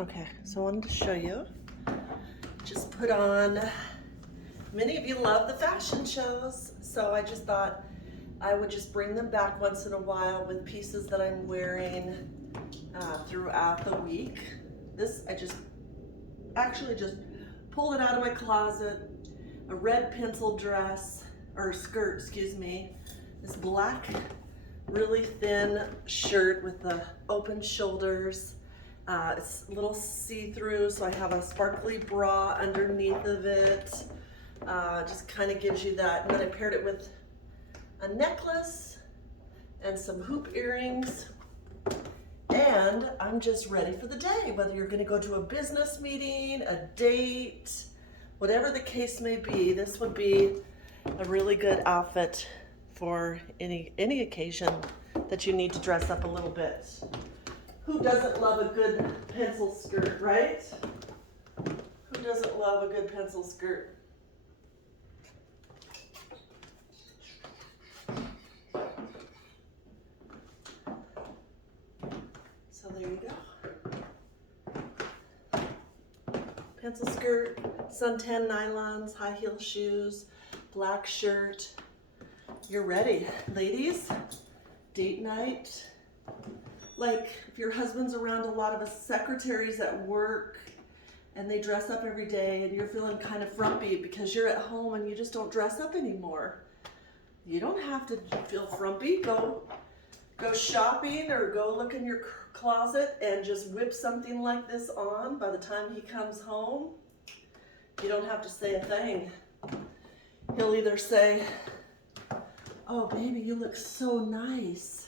Okay, so I wanted to show you. Just put on, many of you love the fashion shows, so I just thought I would just bring them back once in a while with pieces that I'm wearing throughout the week. This, I just pulled it out of my closet, a red pencil dress, or skirt, excuse me, this black, really thin shirt with the open shoulders. It's a little see-through, so I have a sparkly bra underneath of it. Just kind of gives you that. And then I paired it with a necklace and some hoop earrings. And I'm just ready for the day, whether you're gonna go to a business meeting, a date, whatever the case may be. This would be a really good outfit for any occasion that you need to dress up a little bit. Who doesn't love a good pencil skirt, right? Who doesn't love a good pencil skirt? So there you go. Pencil skirt, suntan nylons, high heel shoes, black shirt. You're ready. Ladies, date night. Like if your husband's around a lot of us secretaries at work and they dress up every day and you're feeling kind of frumpy because you're at home and you just don't dress up anymore. You don't have to feel frumpy. Go shopping or go look in your closet and just whip something like this on. By the time he comes home, you don't have to say a thing. He'll either say, "Oh baby, you look so nice.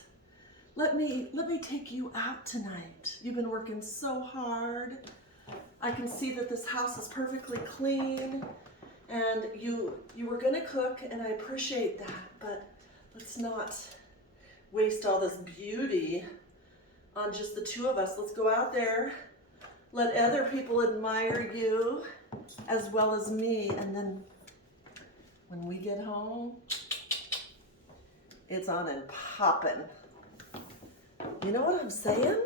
Let me take you out tonight. You've been working so hard. I can see that this house is perfectly clean and you were gonna cook and I appreciate that, but let's not waste all this beauty on just the two of us. Let's go out there, let other people admire you as well as me, and then when we get home, it's on and poppin'. You know what I'm saying?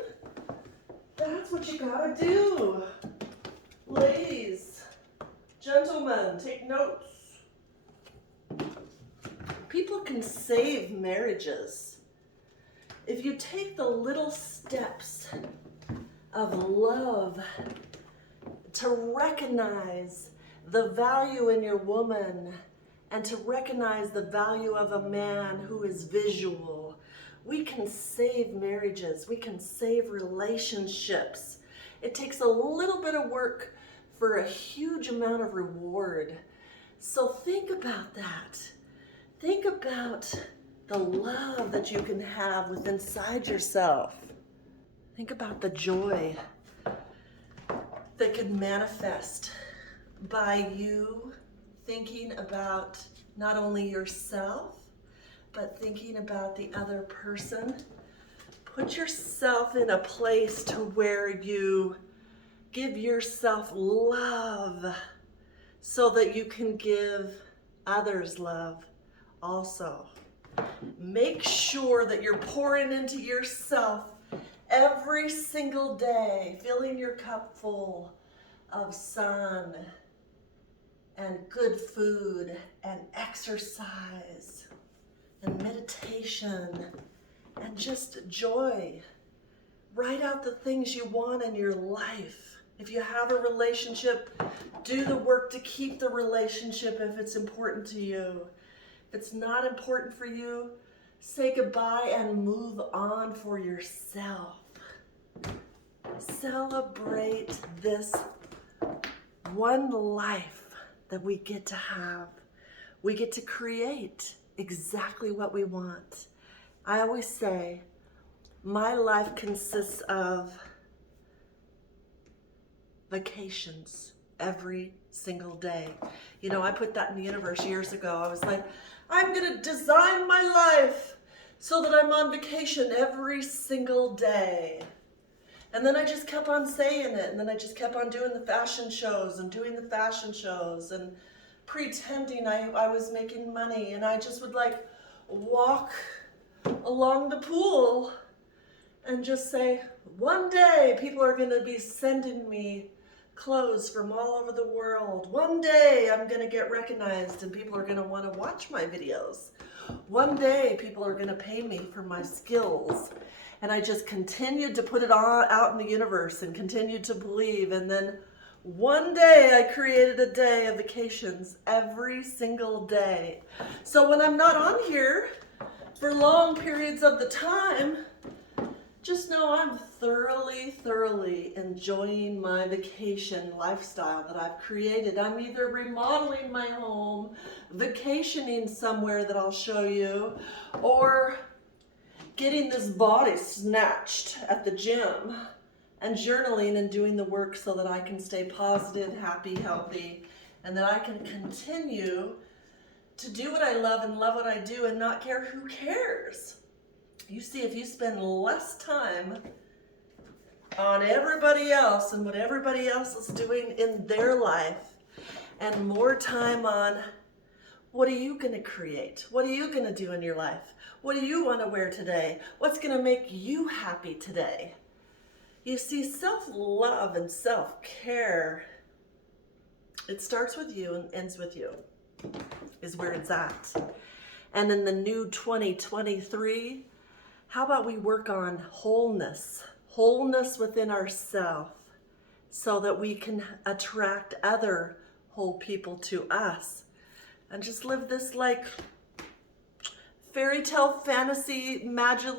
That's what you gotta do. Ladies, gentlemen, take notes. People can save marriages. If you take the little steps of love to recognize the value in your woman and to recognize the value of a man who is visual, we can save marriages. We can save relationships. It takes a little bit of work for a huge amount of reward. So think about that. Think about the love that you can have within inside yourself. Think about the joy that can manifest by you thinking about not only yourself, but thinking about the other person. Put yourself in a place to where you give yourself love so that you can give others love also. Make sure that you're pouring into yourself every single day, filling your cup full of sun and good food and exercise and meditation and just joy. Write out the things you want in your life. If you have a relationship, do the work to keep the relationship if it's important to you. If it's not important for you, say goodbye and move on for yourself. Celebrate this one life that we get to have. We get to create exactly what we want. I always say, my life consists of vacations every single day. You know, I put that in the universe years ago. I was like, I'm gonna design my life so that I'm on vacation every single day. And then I just kept on saying it, and then I just kept on doing the fashion shows and pretending I was making money, and I just would like walk along the pool and just say, One day people are going to be sending me clothes from all over the world. One day I'm going to get recognized and people are going to want to watch my videos. One day people are going to pay me for my skills. And I just continued to put it all out in the universe and continued to believe. And then one day I created a day of vacations every single day. So when I'm not on here for long periods of the time, just know I'm thoroughly enjoying my vacation lifestyle that I've created. I'm either remodeling my home, vacationing somewhere that I'll show you, or getting this body snatched at the gym and journaling and doing the work so that I can stay positive, happy, healthy, and that I can continue to do what I love and love what I do and not care who cares. You see, if you spend less time on everybody else and what everybody else is doing in their life and more time on what are you going to create? What are you going to do in your life? What do you want to wear today? What's going to make you happy today? You see, self-love and self-care, it starts with you and ends with you, is where it's at. And in the new 2023, how about we work on wholeness within ourselves so that we can attract other whole people to us and just live this like fairy tale fantasy, magic,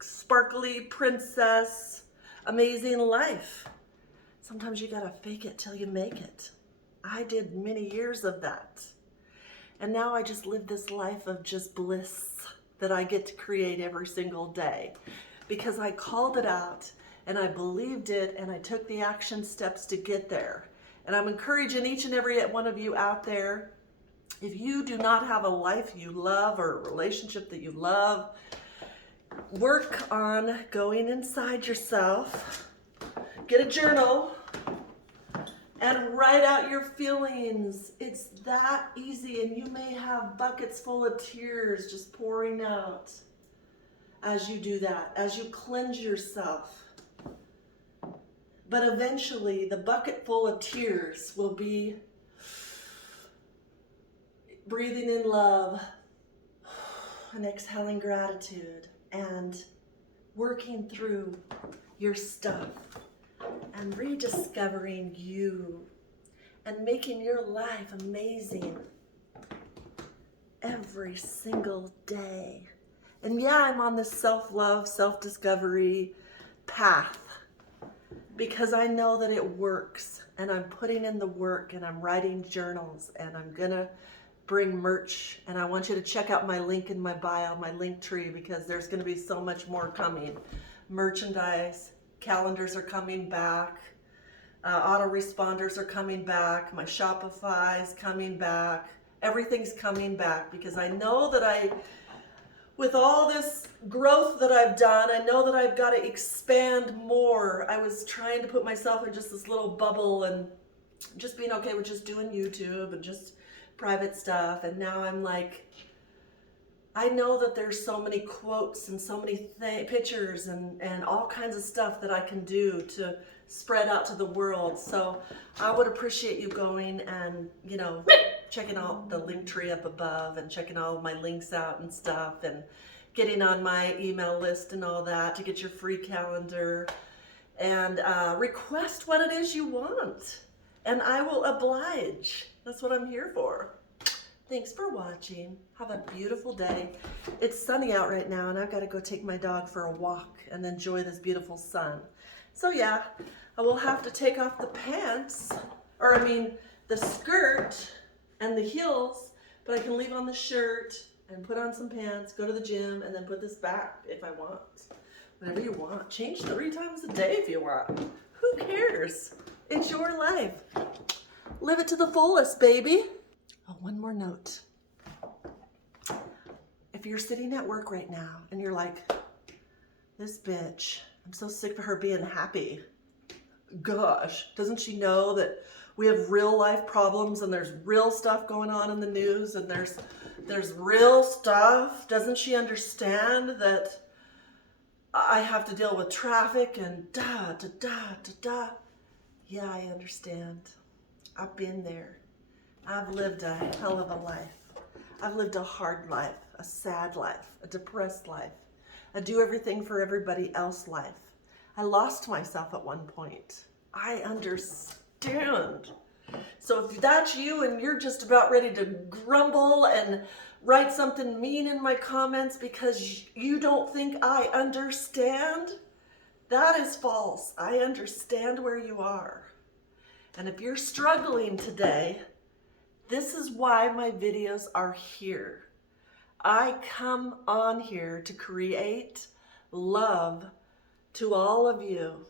sparkly princess, amazing life. Sometimes you gotta fake it till you make it. I did many years of that. And now I just live this life of just bliss that I get to create every single day because I called it out and I believed it and I took the action steps to get there. And I'm encouraging each and every one of you out there, if you do not have a life you love or a relationship that you love, work on going inside yourself, get a journal, and write out your feelings. It's that easy, and you may have buckets full of tears just pouring out as you do that, as you cleanse yourself. But eventually, the bucket full of tears will be breathing in love and exhaling gratitude and working through your stuff and rediscovering you and making your life amazing every single day. And yeah, I'm on this self-love, self-discovery path because I know that it works and I'm putting in the work and I'm writing journals and I'm gonna bring merch, and I want you to check out my link in my bio, my Linktree, because there's gonna be so much more coming. Merchandise, calendars are coming back, autoresponders are coming back, my Shopify is coming back, everything's coming back because I know that with all this growth that I've done, I know that I've got to expand more. I was trying to put myself in just this little bubble and just being okay with just doing YouTube and just private stuff, and now I'm like, I know that there's so many quotes and so many pictures and all kinds of stuff that I can do to spread out to the world. So I would appreciate you going and, you know, checking out the Linktree up above and checking all of my links out and stuff and getting on my email list and all that to get your free calendar and request what it is you want. And I will oblige. That's what I'm here for. Thanks for watching. Have a beautiful day. It's sunny out right now and I've got to go take my dog for a walk and enjoy this beautiful sun. So yeah, I will have to take off the pants, or I mean the skirt and the heels, but I can leave on the shirt and put on some pants, go to the gym, and then put this back if I want. Whatever you want. Change 3 times a day if you want. Who cares? It's your life. Live it to the fullest, baby. Oh, one more note. If you're sitting at work right now and you're like, this bitch, I'm so sick of her being happy. Gosh, doesn't she know that we have real life problems and there's real stuff going on in the news and there's real stuff? Doesn't she understand that I have to deal with traffic and da, da, da, da, da. Yeah, I understand. I've been there. I've lived a hell of a life. I've lived a hard life, a sad life, a depressed life, a do everything for everybody else life. I lost myself at one point. I understand. So if that's you and you're just about ready to grumble and write something mean in my comments because you don't think I understand, that is false. I understand where you are. And if you're struggling today, this is why my videos are here. I come on here to create love to all of you.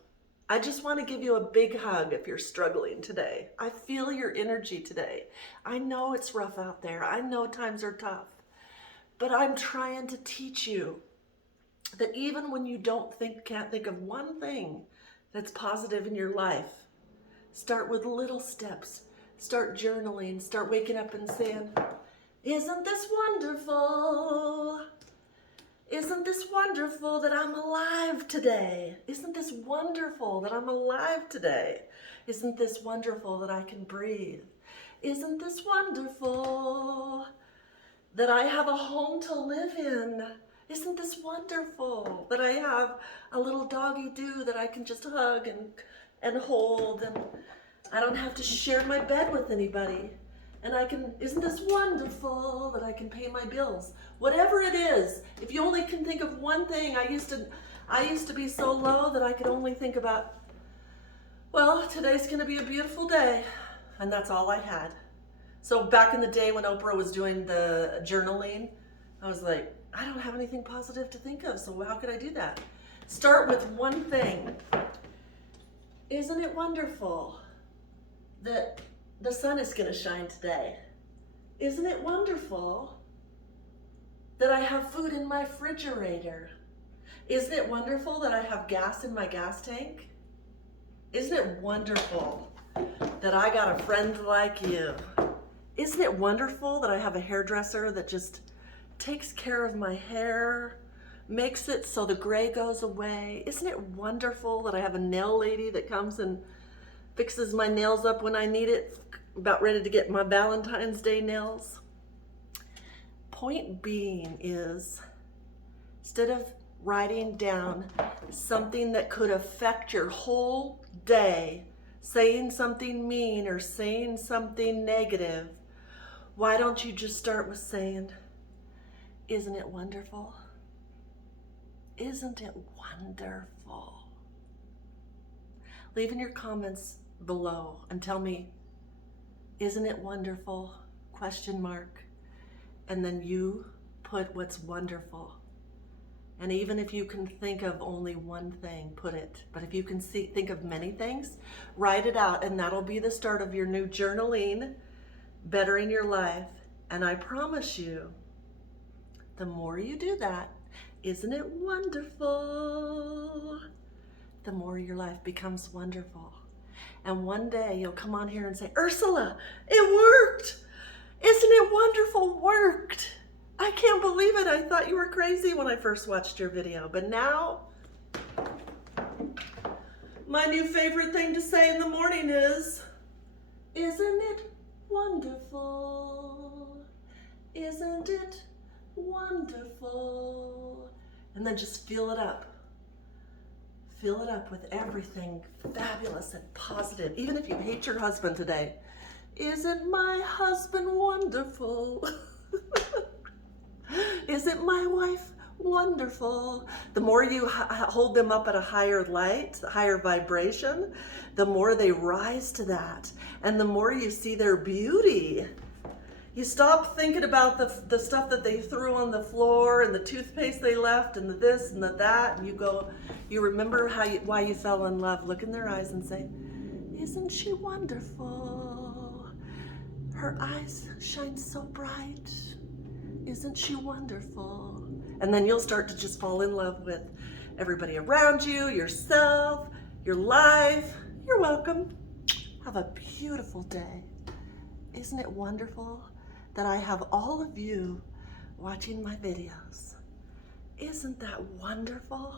I just want to give you a big hug if you're struggling today. I feel your energy today. I know it's rough out there. I know times are tough. But I'm trying to teach you that even when you can't think of one thing that's positive in your life, start with little steps. Start journaling. Start waking up and saying, "Isn't this wonderful? Isn't this wonderful that I'm alive today? Isn't this wonderful that I'm alive today? Isn't this wonderful that I can breathe? Isn't this wonderful that I have a home to live in? Isn't this wonderful that I have a little doggy do that I can just hug and hold, and I don't have to share my bed with anybody? And isn't this wonderful that I can pay my bills?" Whatever it is, if you only can think of one thing. I used to be so low that I could only think about, well, today's gonna be a beautiful day. And that's all I had. So back in the day when Oprah was doing the journaling, I was like, I don't have anything positive to think of, so how could I do that? Start with one thing. Isn't it wonderful that the sun is going to shine today? Isn't it wonderful that I have food in my refrigerator? Isn't it wonderful that I have gas in my gas tank? Isn't it wonderful that I got a friend like you? Isn't it wonderful that I have a hairdresser that just takes care of my hair, makes it so the gray goes away? Isn't it wonderful that I have a nail lady that comes and fixes my nails up when I need it, about ready to get my Valentine's Day nails? Point being is, instead of writing down something that could affect your whole day, saying something mean or saying something negative, why don't you just start with saying, isn't it wonderful? Isn't it wonderful? Leave in your comments below and tell me, isn't it wonderful? ? And then you put what's wonderful. And even if you can think of only one thing, put it. But if you can think of many things, write it out, and that'll be the start of your new journaling, bettering your life. And I promise you, the more you do that, isn't it wonderful? The more your life becomes wonderful. And one day you'll come on here and say, Ursula, it worked. Isn't it wonderful? Worked. I can't believe it. I thought you were crazy when I first watched your video. But now, my new favorite thing to say in the morning is, isn't it wonderful? Isn't it wonderful? And then just fill it up. Fill it up with everything fabulous and positive. Even if you hate your husband today, isn't my husband wonderful? Isn't my wife wonderful? The more you hold them up at a higher light, higher vibration, the more they rise to that. And the more you see their beauty. You stop thinking about the stuff that they threw on the floor and the toothpaste they left and the this and the that, and you remember why you fell in love. Look in their eyes and say, isn't she wonderful? Her eyes shine so bright. Isn't she wonderful? And then you'll start to just fall in love with everybody around you, yourself, your life. You're welcome. Have a beautiful day. Isn't it wonderful that I have all of you watching my videos? Isn't that wonderful?